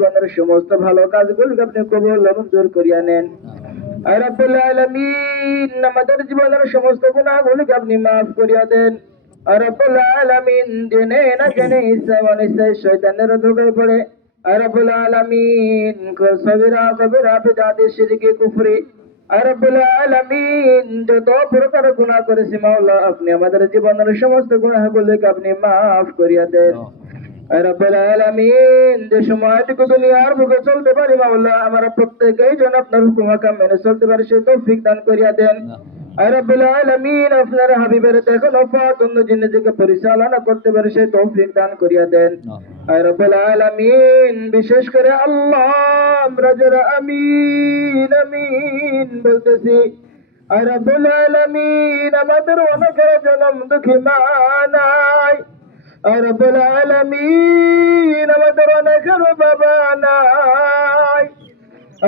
জীবনের সমস্ত ভালো কাজগুলোকে আপনি কবুল ও মঞ্জুর করিয়া নেন। আর রব্বুল আলামিন আমাদের জীবনের সমস্ত গুনাহগুলোকে আপনি মাফ করিয়া দেন। আর রব্বুল আলামিন জেনে না জেনে ইচ্ছা অনিচ্ছায় শয়তানের ধোঁকায় পড়ে আর রব্বুল আলামিন সগীরা কবিরা বিদআতি শিরকি কুফরি আর রব্বুল আলামিন যত প্রকার গুনাহ করেছি মাওলা আপনি আমাদের জীবনের সমস্ত গুনাহগুলোকে আপনি মাফ করিয়া দেন। আর রব্বুল আলামিন যে সময়টুকু দুনিয়ার বুকে চলতে পারি মাওলা আমরা প্রত্যেকেই যেন আপনার হুকুম হাকাম মেনে চলতে পারি সেই তৌফিক দান করিয়া দেন। আর রব্বুল আলামিন আপনার হাবিবের দেখানো পথ অন্য জিন্দেগিকে পরিচালনা করতে পারে সেই তৌফিক দান করিয়া দেন। আর রব্বুল আলামিন বিশেষ করে আল্লাহ আমরা যারা আমিন আমিন বলতেছি আর রব্বুল আলামিন আমাদের অনেকের জন্ম দুঃখী মা নাই আর রব্বুল আলামিন আমাদের অনেকের বাবা নাই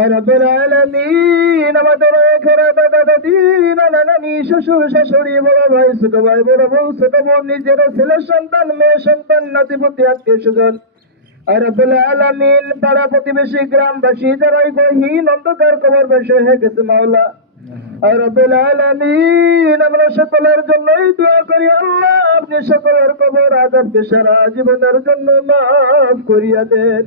আর রব্বুল আলামিন আমাদের অনেকের দাদা দাদি নানা নানি শ্বশুর শাশুড়ি বড় ভাই ছোট ভাই বড় বউ ছোট বোন নিজের ছেলে সন্তান মেয়ে সন্তান নাতিপুতি আত্মীয় স্বজন আর রব্বুল আলামিন পাড়া প্রতিবেশী গ্রামবাসী যারা গহীন অন্ধকার কবরবাসী হয়ে গেছে মাওলা আর রব্বুল আলামিন আমরা সকলের জন্যই দোয়া করি আল্লাহ আপনি সকলের কবর আযাবকে সারা জীবনের জন্য মাফ করিয়া দেন।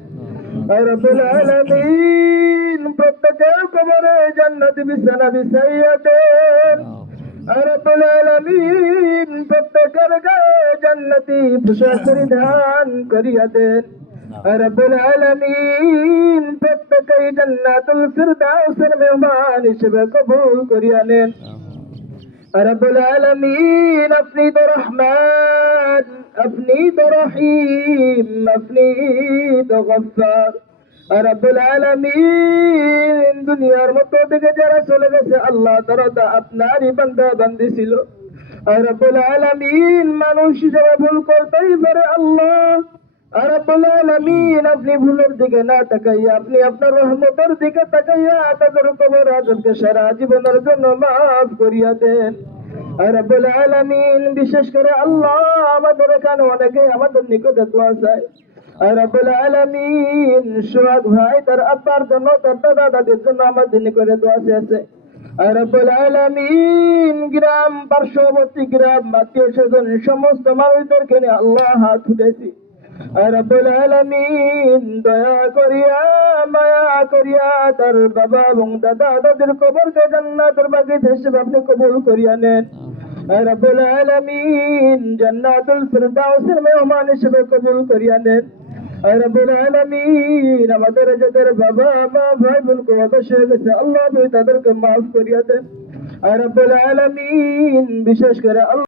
আর রব্বুল আলামিন প্রত্যেকের কবরে জান্নাতি বিছানা বিছাইয়া দেন। আর রব্বুল আলামিন প্রত্যেকের গায়ে জান্নাতি পোশাক পরিধান করিয়া দেন। আর রব্বুল আলামিন প্রত্যেকেই জান্নাতুল ফিরদাউসের মেহমান হিসেবে কবুল করিয়া নেন। আর রব্বুল আলামিন আপনি তো রহমান আপনি তো রহিম আপনি তো গফফার। আর রব্বুল আলামিন দুনিয়ার মধ্যে থেকে যারা চলে গেছে আল্লাহ তারা তো আপনারই বান্দা বান্দি ছিল। আর রব্বুল আলামিন মানুষ হিসেবে ভুল করতেই পারে আল্লাহ আর রব্বুল আলামিন আপনি ভুলের দিকে না তাকাইয়া আপনি আপনার রহমতের দিকে তাকাইয়া তাদের কবর আযাবকে সারা জীবনের জন্য মাফ করিয়া দেন। আর রব্বুল আলামিন বিশেষ করে আল্লাহ আমাদের এখানে অনেকে আমাদের নিকটে দোয়া চায়। আর রব্বুল আলামিন সোহাগ ভাই তার আব্বার জন্য তার দাদা দাদির জন্য আমাদের নিকটে দোয়া চেয়েছে। আর রব্বুল আলামিন গ্রাম পার্শ্ববর্তী গ্রাম আত্মীয় স্বজন সমস্ত মানুষদেরকে নিয়ে আল্লাহ হাত উঠেছি। আর রব্বুল আলামিন দয়া করিয়া মায়া করিয়া তার বাবা এবং দাদা দাদির কবরকে জান্নাতের বাগিচা হিসেবে আপনি কবুল করিয়া নেন। আর রব্বুল আলামিন জান্নাতুল ফিরদাউসের মেহমান হিসেবে কবুল করিয়া নেন। আর রব্বুল আলামিন আমাদের যাদের বাবা মা ভাই বোন কবর হয়ে গেছে আল্লাহ আপনি তাদেরকে মাফ করিয়া দেন। আর রব্বুল আলামিন বিশেষ করে